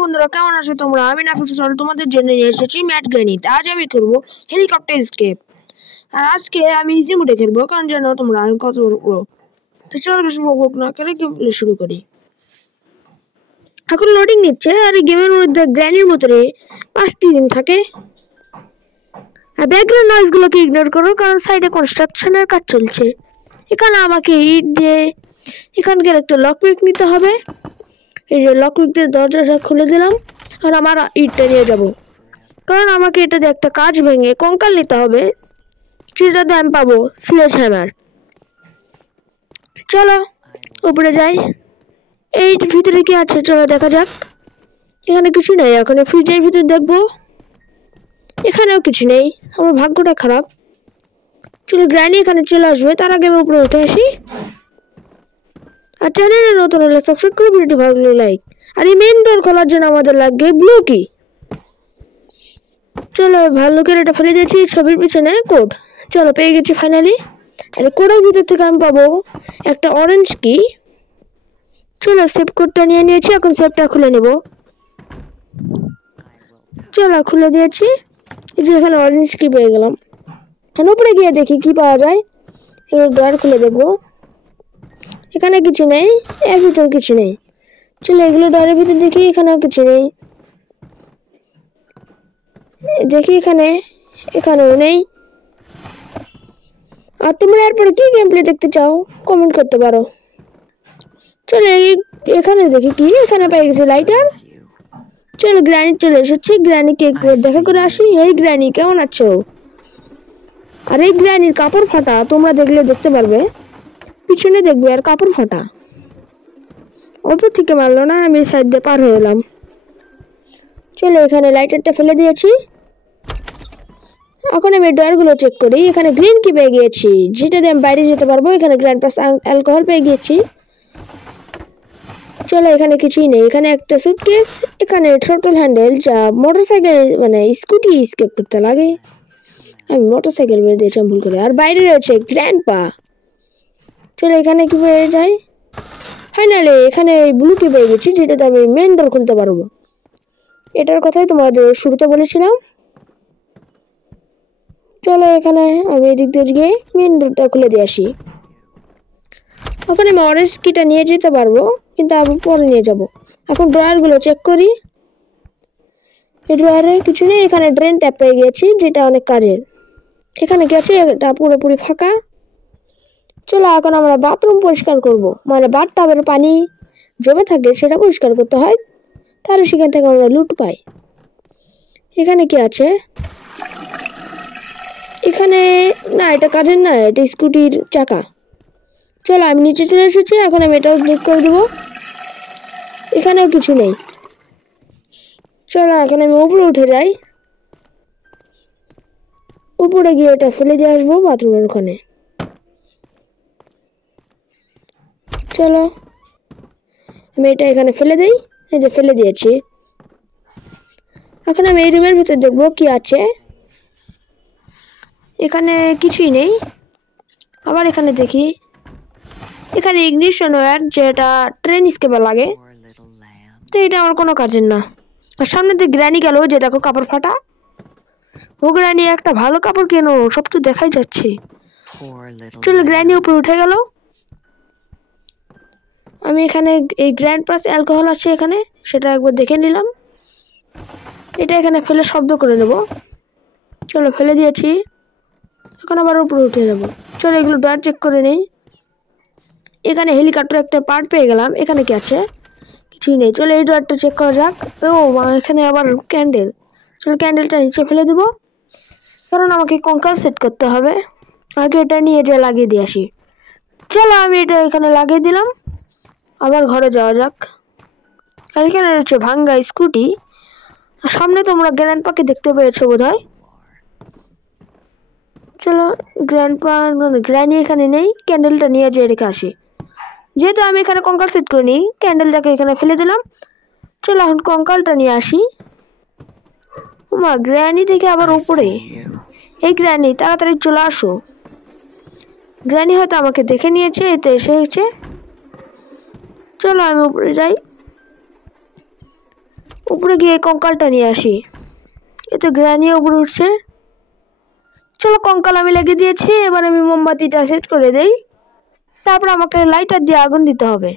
বন্ধুরা কেমন আছো তোমরা? আমি নাফিস তোমাদের জন্য নিয়ে এসেছি ম্যাট গ্রেনিতে। আজ আমি করবো হেলিকপ্টার এসকেপ। আর আজকে আমি ইজি মোডে খেলবো, কারণ জানো তোমরা আমি কত বড় প্রো। তো চলো বেশি বকবক না করে গেম প্লে শুরু করি। এখন লোডিং নিচ্ছে, আর এই গেমের মধ্যে গ্র্যানির মতরে 5টি দিন থাকে। আর ব্যাকগ্রাউন্ড নয়েজ গুলোকে ইগনোর করো, কারণ সাইডে কনস্ট্রাকশনের কাজ চলছে। এখানে আমাকে ইট দিয়ে এখানকার একটা লক পিক নিতে হবে। এই যে লক পিক দিয়ে দরজাটা খুলে দিলাম, আর আমার ইটটা নিয়ে যাব, কারণ আমাকে এটা দিয়ে একটা কাজ ভেঙে কঙ্কাল নিতে হবে, যেটাতে আমি পাবো স্লেজ হ্যামার। চলো উপরে যাই। এই ভিতরে কি আছে চলো দেখা যাক। এখানে কিছু নেই। এখন ফ্রিজের ভিতরে দেখবো, এখানেও কিছু নেই। আমার ভাগ্যটা খারাপ। চলো গ্র্যানি এখানে চলে আসবে, তার আগে আমি উপরে উঠে আসি। আর চ্যানেলে নতুন হলে সাবস্ক্রাইব করে ভিডিওটি ভালো লাগলে লাইক। আর এই মেন ডোর খোলার জন্য আমাদের লাগবে ব্লু কি। চলো ভালো করে এটা ফেলে দিয়েছি, ছবির পিছনে কোড। চলো পেয়ে গেছি ফাইনালি। আর কোডের ভিতর থেকে আমি পাবো একটা অরেঞ্জ কি। চলো সেভ কোডটা নিয়ে নিয়েছি, এখন সেভটা খুলে নেব। চলো খুলে দিয়েছি। এই যে এখানে অরেঞ্জ কি পেয়ে গেলাম। এখন উপরে গিয়ে দেখি কি পাওয়া যায়। এবার ডোর খুলে দেখবো, এখানে কিছু নেই, এর ভিতর কিছু নেই। চলো এগুলো ডোরের ভিতর দেখি, এখানেও কিছু নেই। দেখি এখানেও নেই। আর তোমরা এরপরে কি গেম প্লে দেখতে চাও কমেন্ট করতে পারো। চলো এখানে দেখি কি, এখানে পেয়ে গেছি লাইটার। চলো গ্র্যানি চলে এসেছি, গ্র্যানিকে একবার দেখা করে আসি। এই গ্র্যানি কেমন আছো? আর এই গ্র্যানির কাপড় ফাটা, তোমরা দেখলে দেখতে পারবে, পিছনে দেখবে আর কাপড় ফাটা। অল্প থেকে মারলো না, আমি সাইড দিয়ে পার হয়ে এলাম। চলো এখানে লাইটারটা ফেলে দিয়েছি। এখন আমি ডোরগুলো চেক করি। এখানে গ্রিন কি পেয়ে গিয়েছি, যেটা দিয়ে আমি বাইরে যেতে পারবো। এখানে গ্র্যান্ড প্লাস অ্যালকোহল পেয়ে গিয়েছি। চলো এখানে কিছুই নেই। এখানে একটা সুটকেস, এখানে থ্রটল হ্যান্ডেল, যা মোটরসাইকেল মানে স্কুটি স্কেপ করতে লাগে। আমি মোটরসাইকেল বের দিয়েছিলাম ভুল করে। আর বাইরে রয়েছে গ্র্যান্ডপা। চলো এখানে কি পেয়ে যাই। ফাইনালি এখানে ব্লু কি পেয়ে গেছি, যেটাতে আমি মেন ডোর খুলতে পারবো। এটার কথাই তোমাদের শুরুতে বলেছিলাম। চলো এখানে আমি এদিক দিয়ে গিয়ে মেন ডোরটা খুলে দিয়ে আসি। ওখানে আমি অরেঞ্জ কিটা নিয়ে যেতে পারবো, কিন্তু আমি পরে নিয়ে যাব। এখন ড্রয়ারগুলো চেক করি। এই ড্রয়ারে কিছু নেই। এখানে ড্রেন ট্যাপ পেয়ে গেছি, যেটা অনেক কাজের। এখানে কি আছে, এটা পুরোপুরি ফাঁকা। চলো এখন আমরা বাথরুম পরিষ্কার করব, মানে বাথটাবের পানি জমে থাকে সেটা পরিষ্কার করতে হয়, তাহলে সেখান থেকে আমরা লুট পাই। এখানে কি আছে, এখানে না, এটা কাজের না, এটা স্কুটির চাকা। চলো আমি নিচে চলে এসেছি, এখন আমি এটাও ক্লিক করে দেবো। এখানেও কিছু নেই। চলো এখন আমি উপরে উঠে যাই। উপরে গিয়ে এটা ফেলে দিয়ে আসবো বাথরুমের ওখানে। চলো আমি এটা এখানে ফেলে দিই। এই যে ফেলে দিয়েছি। এখন আমি এই রুমের ভিতর দেখবো কি আছে। এখানে কিছুই নেই। আবার এখানে দেখি, এখানে ইগনিশন ওয়্যার, যেটা ট্রেন স্কেপে লাগে, তো এটা আমার কোনো কাজের না। আর সামনে দিয়ে গ্র্যানি গেল, যে দেখো কাপড় ফাটা। ও গ্র্যানি একটা ভালো কাপড় কেনো, সব তো দেখাই যাচ্ছে। চলো গ্র্যানি উপরে উঠে গেল। আমি এখানে এই গ্র্যান্ড প্লাস অ্যালকোহল আছে এখানে, সেটা একবার দেখে নিলাম। এটা এখানে ফেলে শব্দ করে নেব। চলো ফেলে দিয়েছি। এখন আবার উপরে উঠে যাবো। চলো এগুলো ডোর চেক করে নেই। এখানে হেলিকপ্টার একটা পার্ট পেয়ে গেলাম। এখানে কি আছে, কিছুই নেই। চলো এই ডোরটা চেক করা যাক। ও এখানে আবার ক্যান্ডেল। চলো ক্যান্ডেলটা নিচে ফেলে দেবো, কারণ আমাকে কঙ্কাল সেট করতে হবে। আগে এটা নিয়ে যেয়ে লাগিয়ে দিয়ে আসি। চলো আমি এটা এখানে লাগিয়ে দিলাম। আবার ঘরে যাওয়া যাক। আর এখানে রয়েছে ভাঙ্গা স্কুটি। সামনে তোমরা গ্র্যান্ডপাকে দেখতে পেয়েছো বোধহয়। চলো গ্র্যান্ডপা গ্র্যানি এখানে নেই, ক্যান্ডেলটা নিয়ে যেয়ে রেখে আসি। যেহেতু আমি এখানে কঙ্কাল সেট করিনি, ক্যান্ডেলটাকে এখানে ফেলে দিলাম। চলো এখন কঙ্কালটা নিয়ে আসি। মা গ্র্যানি থেকে আবার উপরে। এই গ্র্যানি তাড়াতাড়ি চলে আসো। গ্র্যানি হয়তো আমাকে দেখে নিয়েছে, এই তো এসে গেছে। চলো আমি উপরে যাই। উপরে গিয়ে কঙ্কালটা নিয়ে আসি। এ তো গ্র্যানি উপরে উঠছে। চলো কঙ্কাল আমি লাগিয়ে দিয়েছি, এবার আমি মোমবাতিটা সেট করে দেই। তারপর আমাকে লাইটার দিয়ে আগুন দিতে হবে।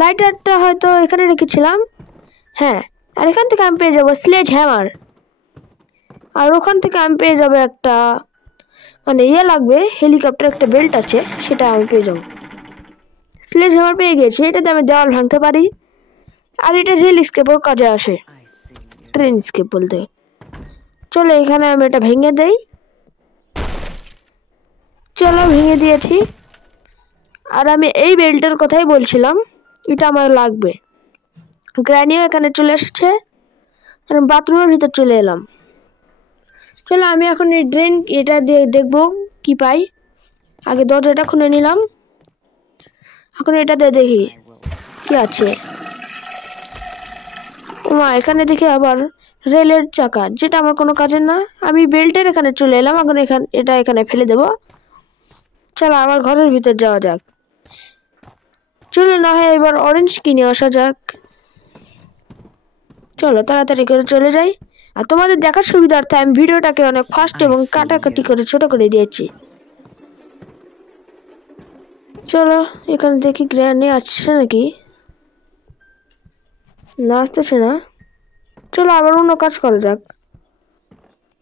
লাইটারটা হয়তো এখানে রেখেছিলাম। হ্যাঁ, আর এখান থেকে আমি পেয়ে যাবো স্লেজ হ্যামার। আর ওখান থেকে আমি পেয়ে যাবো একটা মানে লাগবে হেলিকপ্টার একটা বেল্ট আছে, সেটা আমি পেয়ে যাবো। স্লেজ হ্যামার পেয়ে গেছি, এটাতে আমি দেওয়াল ভাঙতে পারি। আর এটা রেল স্কেপও কাজে আসে, ট্রেন স্কেপ বলতে। চলো এখানে আমি এটা ভেঙে দেই। চলো ভেঙে দিয়েছি। আর আমি এই বেল্টের কথাই বলছিলাম, এটা আমার লাগবে। গ্র্যানিও এখানে চলে এসেছে, আমি বাথরুমের ভিতর চলে এলাম। চলো আমি এখন এই ড্রেন এটা দিয়ে দেখবো কি পাই। আগে দরজাটা খুলে নিলাম, এখন এটাতে দেখি কি আছে। মা এখানে দেখি আবার রেলের চাকা, যেটা আমার কোনো কাজের না। আমি বেল্টের এখানে চলে এলাম, এখন এটা এখানে ফেলে দেব। চলো আবার ঘরের ভিতর যাওয়া যাক। চলো না হয় এবার অরেঞ্জ কিনে আসা যাক। চলো তাড়াতাড়ি করে চলে যাই। আর তোমাদের দেখার সুবিধার্থে আমি ভিডিওটাকে অনেক ফাস্ট এবং কাটাকাটি করে ছোট করে দিয়েছি। চলো এখানে দেখি গ্র্যানি আসছে নাকি, না আসতেছে না। চলো আবার অন্য কাজ করা যাক।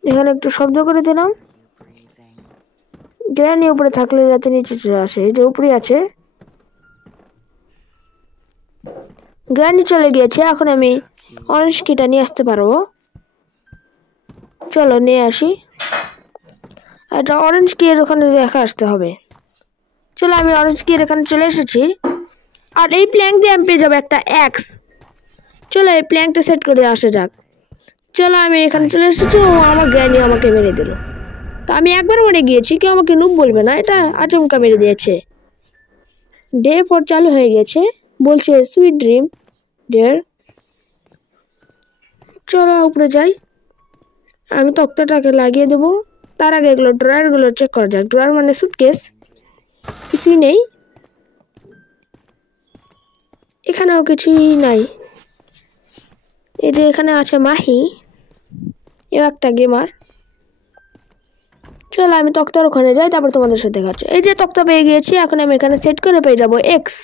এখানে একটু শব্দ করে দিলাম, গ্র্যানি উপরে থাকলে যাতে নিচে চলে আসে। এই যে উপরে আছে, গ্র্যানি চলে গিয়েছে। এখন আমি অরেঞ্জ কিটা নিয়ে আসতে পারবো। চলো নিয়ে আসি। এটা অরেঞ্জ কি এর ওখানে রেখে আসতে হবে। চলো আমি অরেঞ্জ কি এখানে চলে এসেছি। আর এই প্ল্যাঙ্ক দিয়ে আমি পেয়ে যাবো একটা অ্যাক্স। চলো এই প্ল্যাঙ্কটা সেট করে আসা যাক। চলো আমি এখানে চলে এসেছি, ও আমার গ্র্যানি আমাকে মেরে দিল। তো আমি একবার মরে গিয়েছি, কেউ আমাকে নুব বলবে না, এটা আচমকা মেরে দিয়েছে। ডে 4 চালু হয়ে গেছে, বলছে সুইট ড্রিম ডিয়ার। চলো উপরে যাই, আমি তক্তাটাকে লাগিয়ে দেবো। তার আগে এগুলো ড্রয়ারগুলো চেক করা যাক। ড্রয়ার মানে সুটকেস, কিছুই নেই এখানেও, কিছুই নাই। এই যে এখানে আছে মাহি, এও একটা গেমার। চলো আমি তক্তার ওখানে যাই, তারপর তোমাদের সাথে দেখাচ্ছি। এই যে তক্তা পেয়ে গিয়েছি, এখন আমি এখানে সেট করে পেয়ে যাবো এক্স।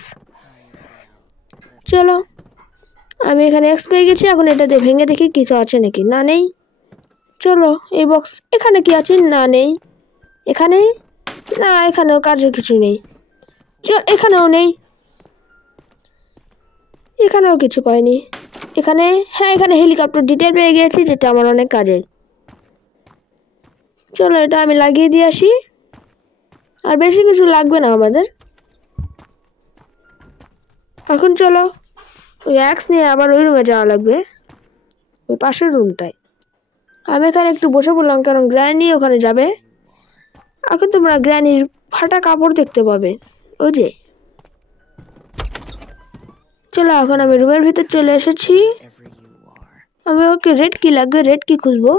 চলো আমি এখানে এক্স পেয়ে গেছি, এখন এটাতে ভেঙে দেখি কিছু আছে নাকি। না নেই। চলো এই বক্স, এখানে কি আছে? না নেই। এখানে না, এখানেও কাজের কিছু নেই। এখানেও নেই, এখানেও কিছু পাইনি। এখানে হ্যাঁ, এখানে হেলিকপ্টার ডিটেল পেয়ে গেছি, যেটা আমার অনেক কাজের। চলো এটা আমি লাগিয়ে দিয়ে আসি। আর বেশি কিছু লাগবে না আমাদের। এখন চলো ওই অ্যাক্স নিয়ে আবার ওই রুমে যাওয়া লাগবে, ওই পাশের রুমটায়। আমি এখানে একটু বসে পড়লাম, কারণ গ্র্যানি ওখানে যাবে। এখন তোমরা গ্র্যানির ফাটা কাপড় দেখতে পাবে, ওই যে। চলো এখন আমি রুমের ভিতর চলে এসেছি। আমি ওকে রেড কি লাগবে, রেড কি খুঁজবো।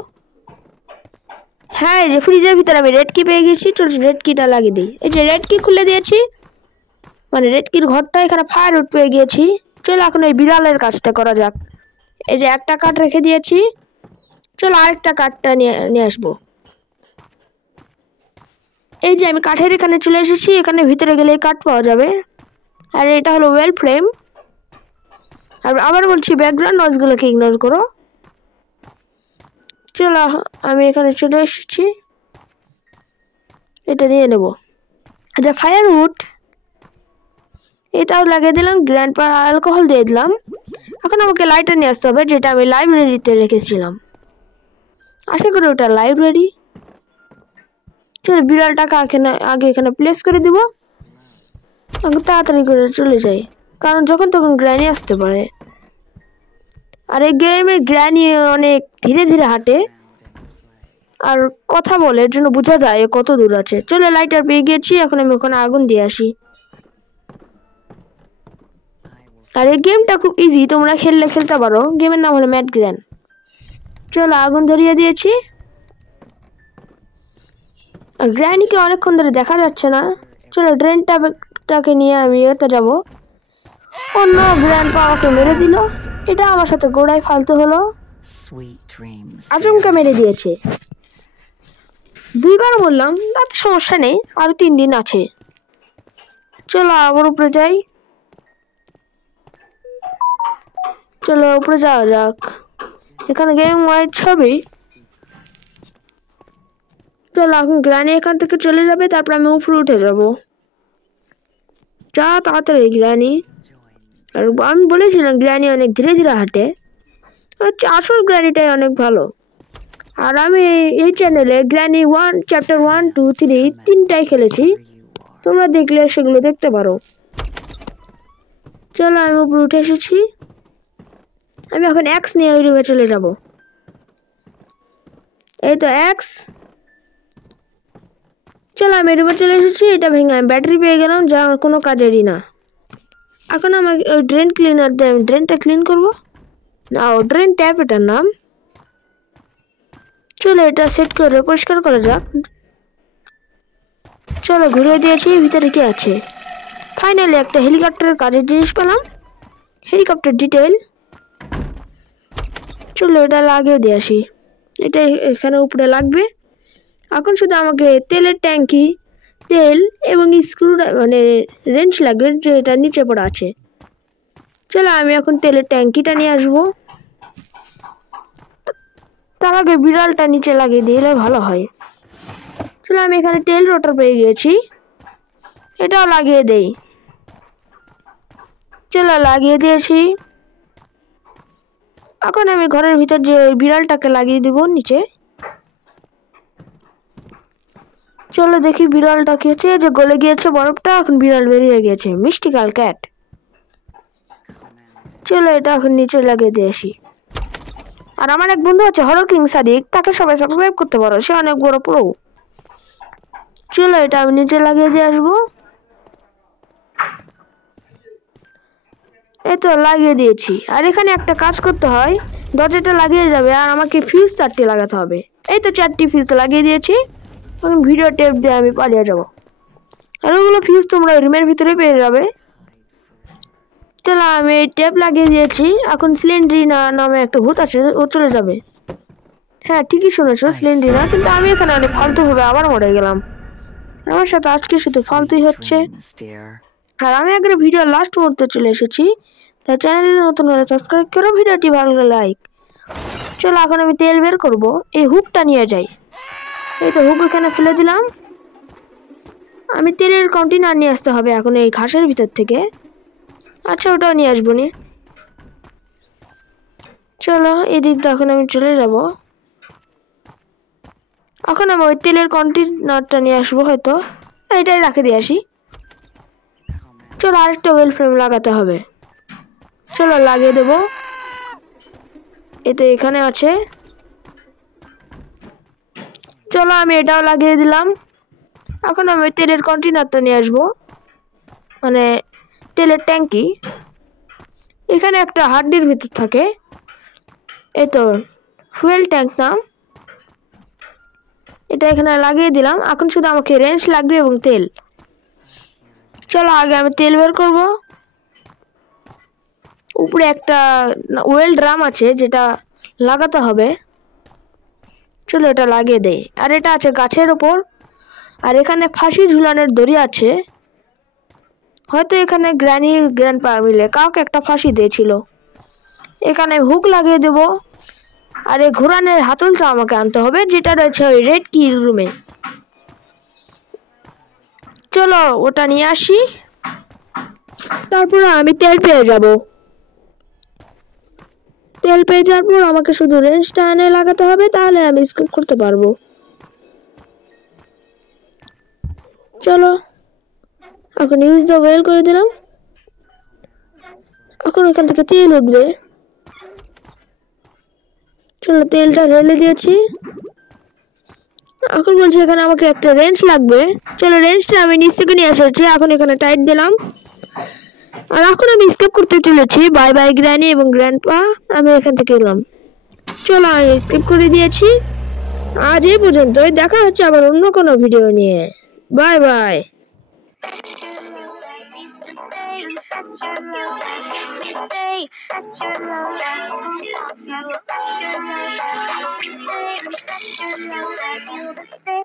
হ্যাঁ, ফ্রিজের ভিতরে আমি রেড কি পেয়ে গেছি। চলো রেড কিটা লাগিয়ে দিই। এই যে রেড কি খুলে দিয়েছি, মানে রেড কির ঘরটা। এখানে ফায়ার উড পেয়ে গিয়েছি। চলো এখন এই বিড়ালের কাজটা করা যাক। এই যে একটা কাঠ রেখে দিয়েছি, চলো আরেকটা কাঠটা নিয়ে আসবো। এই যে আমি কাঠের এখানে চলে এসেছি, এখানে ভিতরে গেলে কাঠ পাওয়া যাবে। আর এটা হলো ওয়েল ফ্লেম। আর আবার বলছি ব্যাকগ্রাউন্ড নয়েজগুলোকে ইগনোর করো। চলো আমি এখানে চলে এসেছি, এটা নিয়ে নেব। আচ্ছা ফায়ার উড এটাও লাগিয়ে দিলাম, গ্র্যান্ডপা অ্যালকোহল দিয়ে দিলাম। এখন আমাকে লাইটার নিয়ে আসতে হবে, যেটা আমি লাইব্রেরিতে রেখেছিলাম। আশা করি ওটা লাইব্রেরি। চলো বিড়ালটাকে আগে এখানে প্লেস করে দিব। তাড়াতাড়ি করে চলে যাই, কারণ যখন তখন গ্র্যানি আসতে পারে। আর এই গেমের গ্র্যানি অনেক ধীরে ধীরে হাঁটে আর কথা বলে, এর জন্য বোঝা যায় কত দূর আছে। চলো লাইটার পেয়ে গিয়েছি, এখন আমি ওখানে আগুন দিয়ে আসি। আর এই গেমটা খুব ইজি, তোমরা খেলতে পারো। গেমের নাম হলো ম্যাড গ্র্যান। চলো আগুন ধরিয়ে দিয়েছি। আর গ্র্যানিকে অনেকক্ষণ ধরে দেখা যাচ্ছে না। চলো ড্রেনটাকে নিয়ে আমি এতে যাবো। অন্য গ্র্যান্ডপা আমাকে মেরে দিল। এটা আমার সাথে গোড়ায় ফালতু হলো, আচমকা মেরে দিয়েছে। 2 বার বললাম, তাতে সমস্যা নেই, আরো 3 দিন আছে। চলো আবার উপরে যাই, চলো উপরে যাওয়া যাক। এখানে গেম ওয়াইড ছবি। চলো এখন গ্রানি এখান থেকে চলে যাবে, তারপর আমি উপরে উঠে যাব। যা তাড়াতাড়ি গ্রানি। আর আমি বলেছিলাম গ্রানি অনেক ধীরে ধীরে হাঁটে, আসল গ্রানিটাই অনেক ভালো। আর আমি এই চ্যানেলে গ্রানি 1 চ্যাপ্টার 1, 2, 3 তিনটাই খেলেছি, তোমরা দেখলে সেগুলো দেখতে পারো। চলো আমি উপরে উঠে এসেছি, আমি এখন এক্স নিয়ে ওই রুমে চলে যাব। এই তো এক্স। চলো আমি রুমে চলে এসেছি, এটা ভেঙে আমি ব্যাটারি পেয়ে গেলাম, যা আমার কোনো কাজেরই না। এখন আমাকে ওই ড্রেন ক্লিনার দিয়ে আমি ড্রেনটা ক্লিন করবো। না, ও ড্রেন ট্যাপ এটার নাম। চলো এটা সেট করে পরিষ্কার করা যাক। চলো ঘুরিয়ে দিয়েছি, ভিতরে কি আছে। ফাইনালি একটা হেলিকপ্টারের কাজের জিনিস পেলাম, হেলিকপ্টার ডিটেইল। চলো এটা লাগিয়ে দিয়ে আসি, এটা এখানে উপরে লাগবে। এখন শুধু আমাকে তেলের ট্যাঙ্কি, তেল এবং স্ক্রু মানে রেঞ্চ লাগবে, যেটা নিচে পড়া আছে। চলো আমি এখন তেলের ট্যাঙ্কিটা নিয়ে আসবো, তার আগে বিড়ালটা নিচে লাগিয়ে দিলে ভালো হয়। চলো আমি এখানে তেল রোটার পেয়ে গিয়েছি, এটাও লাগিয়ে দেই। চলো লাগিয়ে দিয়েছি। এখন আমি ঘরের ভিতর যে বিড়ালটাকে লাগিয়ে দিব নিচে। চলো দেখি বিড়ালটা কি হচ্ছে, যে গলে গিয়েছে বরফটা, এখন বিড়াল বেরিয়ে গেছে, মিস্টিক্যাল ক্যাট। চলো এটা এখন নিচে লাগিয়ে দিয়ে আসি। আর আমার এক বন্ধু আছে হরর কিং সাদিক, তাকে সবাই সাবস্ক্রাইব করতে পারো, সে অনেক বড় প্রো। চলো এটা আমি নিচে লাগিয়ে দিয়ে আসবো। এই তো লাগিয়ে দিয়েছি। আর এখানে একটা কাজ করতে হয়, দরজাটা লাগিয়ে যাবে আর আমাকে ফিউজ 4টি লাগাতে হবে। এই তো 4টি ফিউজ লাগিয়ে দিয়েছি, এখন ভিডিও টেপ দিয়ে আমি পালিয়ে যাব। আর ওগুলো ফিউজ তোমরা রুমের ভিতরে পেয়ে যাবে। চলো আমি টেপ লাগিয়ে দিয়েছি, এখন সিলিন্ড্রিনা নামে একটা ভূত আছে, ও চলে যাবে। হ্যাঁ ঠিকই শুনেছো, সিলিন্ড্রিনা। কিন্তু আমি এখানে অনেক ফালতু ভাবে আবার মরে গেলাম, আমার সাথে আজকে শুধু ফালতুই হচ্ছে। আর আমি আগে ভিডিও লাস্ট মুহূর্তে চলে এসেছি, তাই চ্যানেলে নতুন হলে সাবস্ক্রাইব করো, ভিডিওটি ভালো লাগলে লাইক। চলো এখন আমি তেল বের করব, এই হুকটা নিয়ে যাই। এই তো হুক এখানে ফেলে দিলাম। আমি তেলের কন্টেনার নিয়ে আসতে হবে এখন এই ঘাসের ভিতর থেকে। আচ্ছা ওটাও নিয়ে আসবো নি। চলো এদিক দিয়ে এখন আমি চলে যাব। এখন আমি ওই তেলের কন্টেনারটা নিয়ে আসবো, হয়তো এটাই রাখে দিয়ে আসি। চলো আরেকটা ওয়েল ফ্রেম লাগাতে হবে, চলো লাগিয়ে দেব। এই তো এখানে আছে, চলো আমি এটাও লাগিয়ে দিলাম। এখন আমি তেলের কন্টেনারটা নিয়ে আসবো, মানে তেলের ট্যাঙ্কি। এখানে একটা হাড্ডির ভিতর থাকে, এই তো ফুয়েল ট্যাঙ্ক নাম। এটা এখানে লাগিয়ে দিলাম, এখন শুধু আমাকে রেঞ্চ লাগবে এবং তেল। চলো আগে আমি তেল বের করব। উপরে একটা ওয়েল ড্রাম আছে, যেটা লাগাতে হবে। চলো এটা লাগিয়ে দেই। আর এটা আছে গাছের ওপর, আর এখানে ফাঁসি ঝুলানোর দড়ি আছে। হয়তো এখানে গ্র্যানি গ্র্যান্ডপা মিলে কাউকে একটা ফাঁসি দিয়েছিল। এখানে হুক লাগিয়ে দেব। আর এই ঘোরানোর হাতলটা আমাকে আনতে হবে, যেটা রয়েছে ওই রেড কি রুমে। চলো ওটা নিয়ে আসি, তারপর আমি তেল পেয়ে যাব। তেল পেয়ে যাওয়ার পর আমাকে শুধু রেঞ্জটা এনে লাগাতে হবে, তাহলে আমি স্কিপ করতে পারবো। চলো এখন ইউজ দ্য ওয়েল করে দিলাম। এখন এখান থেকে তেল উঠবে। চলো তেলটা ঢেলে দিয়েছি। এখন বলছি এখানে আমাকে একটা রেঞ্জ লাগবে। চলো রেঞ্জটা আমি নিচ থেকে নিয়ে এসেছি, এখন এখানে টাইট দিলাম। আর এখন আমি স্কিপ করতে চলেছি। বাই বাই গ্র্যানি এবং গ্র্যান্ডপা, আমি এখান থেকে এলাম। চলো আমি স্কিপ করে দিয়েছি। আজ এই পর্যন্তই, দেখা হচ্ছে আবার অন্য কোনো ভিডিও নিয়ে। Bye bye. That's your love that wants you. That's your love that you say. That's your love that you say.